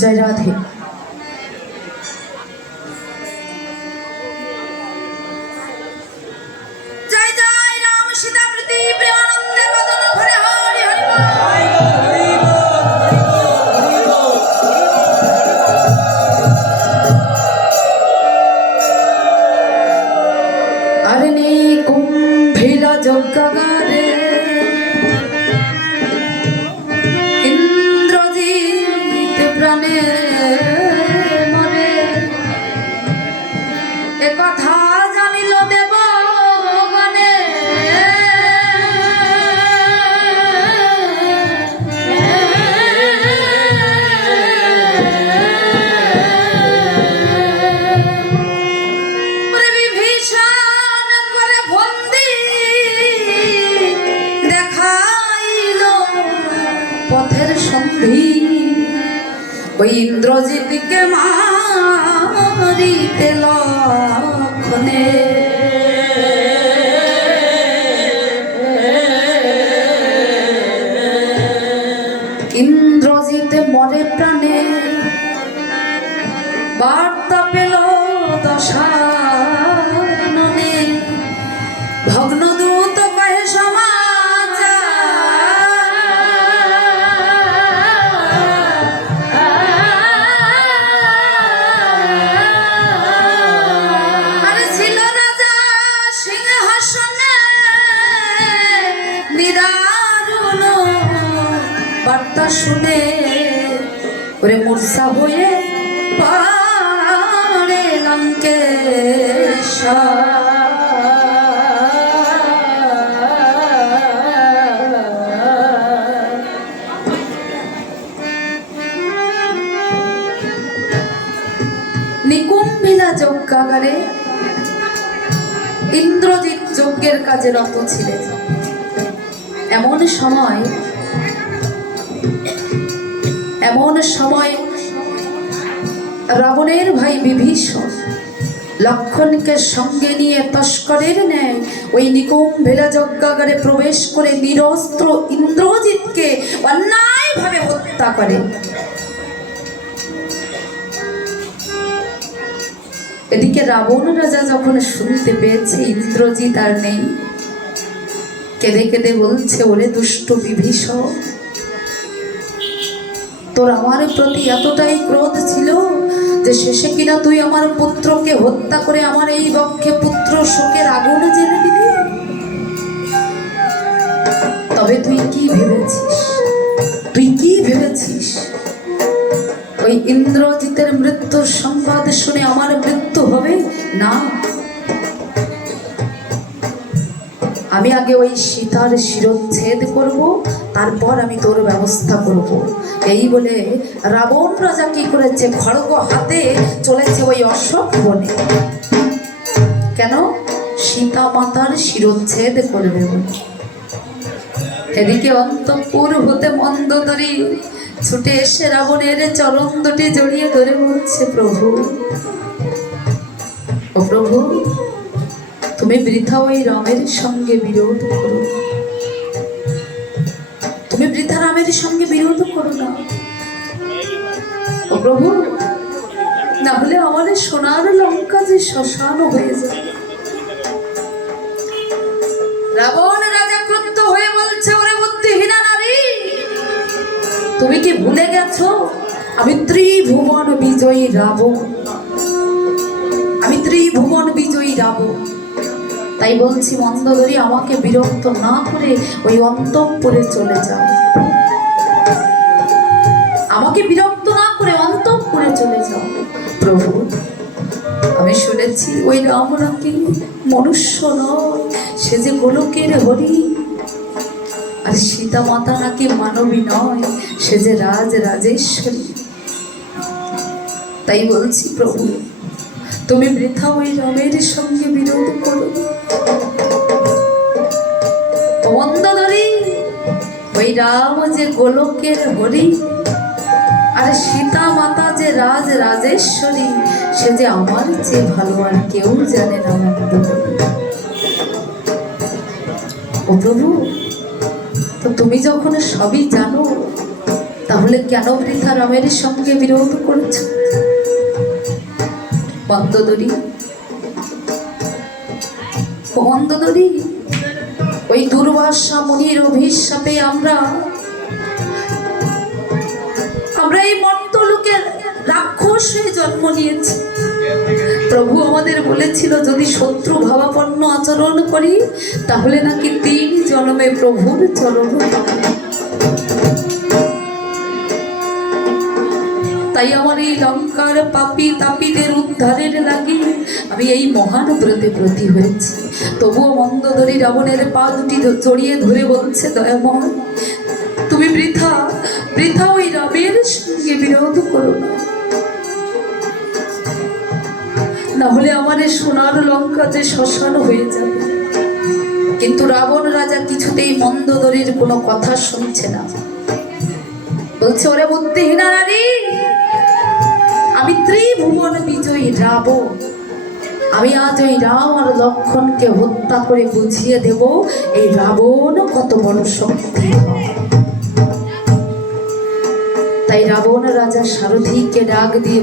জয় রাধে। জয় জয় রাম সীতা প্রীতি প্রেমানন্দে বদন ভরে হরি হরি আরে নে কুম্ভিলা যজ্ঞাগারে ইন্দ্রজিৎ প্রাণে মরে এ কথা জানিল দেবগণে বিভীষণ করে বন্দী দেখাইল পথের সন্ধি ওই ইন্দ্রজিৎকে মারিতে লক্ষণে ইন্দ্রজিৎ মরে প্রাণে বার্তা পেল দশাননে ভগ্নদূত কহে বার্তা শুনে ওরে মূর্ছা হয়ে পারে লঙ্কেশ্বর নিকুম্ভিলা যজ্ঞাগারে ইন্দ্রজিৎ যজ্ঞের কাজে রত ছিলেন। এমন সময় রাবণের ভাই বিভীষণ লক্ষণকে সঙ্গে নিয়ে তস্করের ন্যায় ওই নিকুম্ভিলা যজ্ঞাগারে প্রবেশ করে নিরস্ত্র ইন্দ্রজিৎকে অন্যায়ভাবে হত্যা করে। এদিকে রাবণ রাজা যখন শুনতে পেয়েছে ইন্দ্রজিৎ আর নেই, কেঁদে কেঁদে বলছে, ওরে দুষ্ট বিভীষণ, তোর আমার প্রতি এতটাই ক্রোধ ছিল যে শেষে কিনা তুই আমার পুত্রকে হত্যা করে আমার এই বক্ষে পুত্র শোকের আগুন জ্বেলে দিলি। তবে তুই কি ভেবেছিস ওই ইন্দ্রজিতের মৃত্যুর সংবাদ শুনে আমার মৃত্যু হবে? না, আমি আগে ওই সীতার শিরচ্ছেদ করব, তারপর আমি তোর ব্যবস্থা করব। এই বলে রাবণ রাজা কি করেছে, খড়গ হাতে চলেছে ওই অশোক বনে। কেন? সীতা মাতার শিরচ্ছেদ করবে বলে। এদিকে অন্তঃপুর হতে মন্দোদরী ছুটে এসে রাবণের চরণ দুটি জড়িয়ে ধরে বলছে, প্রভু, ও প্রভু, তুমি বৃথা ওই রামের সঙ্গে বিরোধ করো, তুমি বৃথা রামের সঙ্গে বিরোধ করো না ও প্রভু, না হলে আমাদের সোনার লঙ্কা যে শ্মশান হয়ে যায়। রাবণ রাজা ক্রুদ্ধ হয়ে বলছে, ওরে বুদ্ধিহীনা নারী, তুমি কি ভুলে গেছো আমি ত্রিভুবন বিজয়ী রাবণ, আমি ত্রিভুবন বিজয়ী রাবণ। তাই বলছি মন্দোদরী, আমাকে বিরক্ত না করে ওই অন্তঃপুরে চলে যাও, আমাকে বিরক্ত না করে অন্তঃপুরে চলে যাও। প্রভু, আমি শুনেছি ওই রাম নাকি মনুষ্য নয়, সে যে গোলকের হরি, আর সীতা মাতা নাকি মানবী নয়, সে যে রাজরাজেশ্বরী। তাই বলছি প্রভু, তুমি বৃথা ওই রামের সঙ্গে বিরোধ করো। মন্দোদরী, ওই রাম যে গোলকের হরি, আর সীতা মাতা যে রাজরাজেশ্বরী, সে যে আমার চেয়ে ভালো আর কেউ জানে না। ও প্রভু, তো তুমি যখন সবই জানো, তাহলে কেন বৃথা রামের সঙ্গে বিরোধ করেছ? মন্দোদরী, মন্দোদরী, ওই দুর্বাসা মুনির অভিশাপে আমরা এই মর্তলোকের রাক্ষস হয়ে জন্ম নিয়েছি। প্রভু আমাদের বলেছিল যদি শত্রু ভাবাপন্ন আচরণ করি তাহলে নাকি 3 জন্মে প্রভুর চরণ। তাই আমার এই লঙ্কার পাপী তাপীদের উদ্ধারের লাগি আমি এই মহান ব্রতে ব্রতী হয়েছি। তবুও মন্দোদরী রাবণের পা দুটি জড়িয়ে ধরে বলছে, দয়াময় তুমি বৃথা বৃথা ওই রামের সঙ্গে বিরোধ করো না, না হলে আমার এই সোনার লঙ্কা যে শ্মশান হয়ে যাবে। কিন্তু রাবণ রাজা কিছুতেই মন্দোদরীর কোনো কথা শুনছে না। বলছে, ওরে বুদ্ধিহীনা নারী, আমি ত্রিভুবন বিজয়ী রাবণ, আমি আজ ওই রাম আর লক্ষণকে হত্যা করে বুঝিয়ে দেব এই রাবণ কত বড় শক্তি। তাই রাবণ রাজা সারথীকে ডাক দিয়ে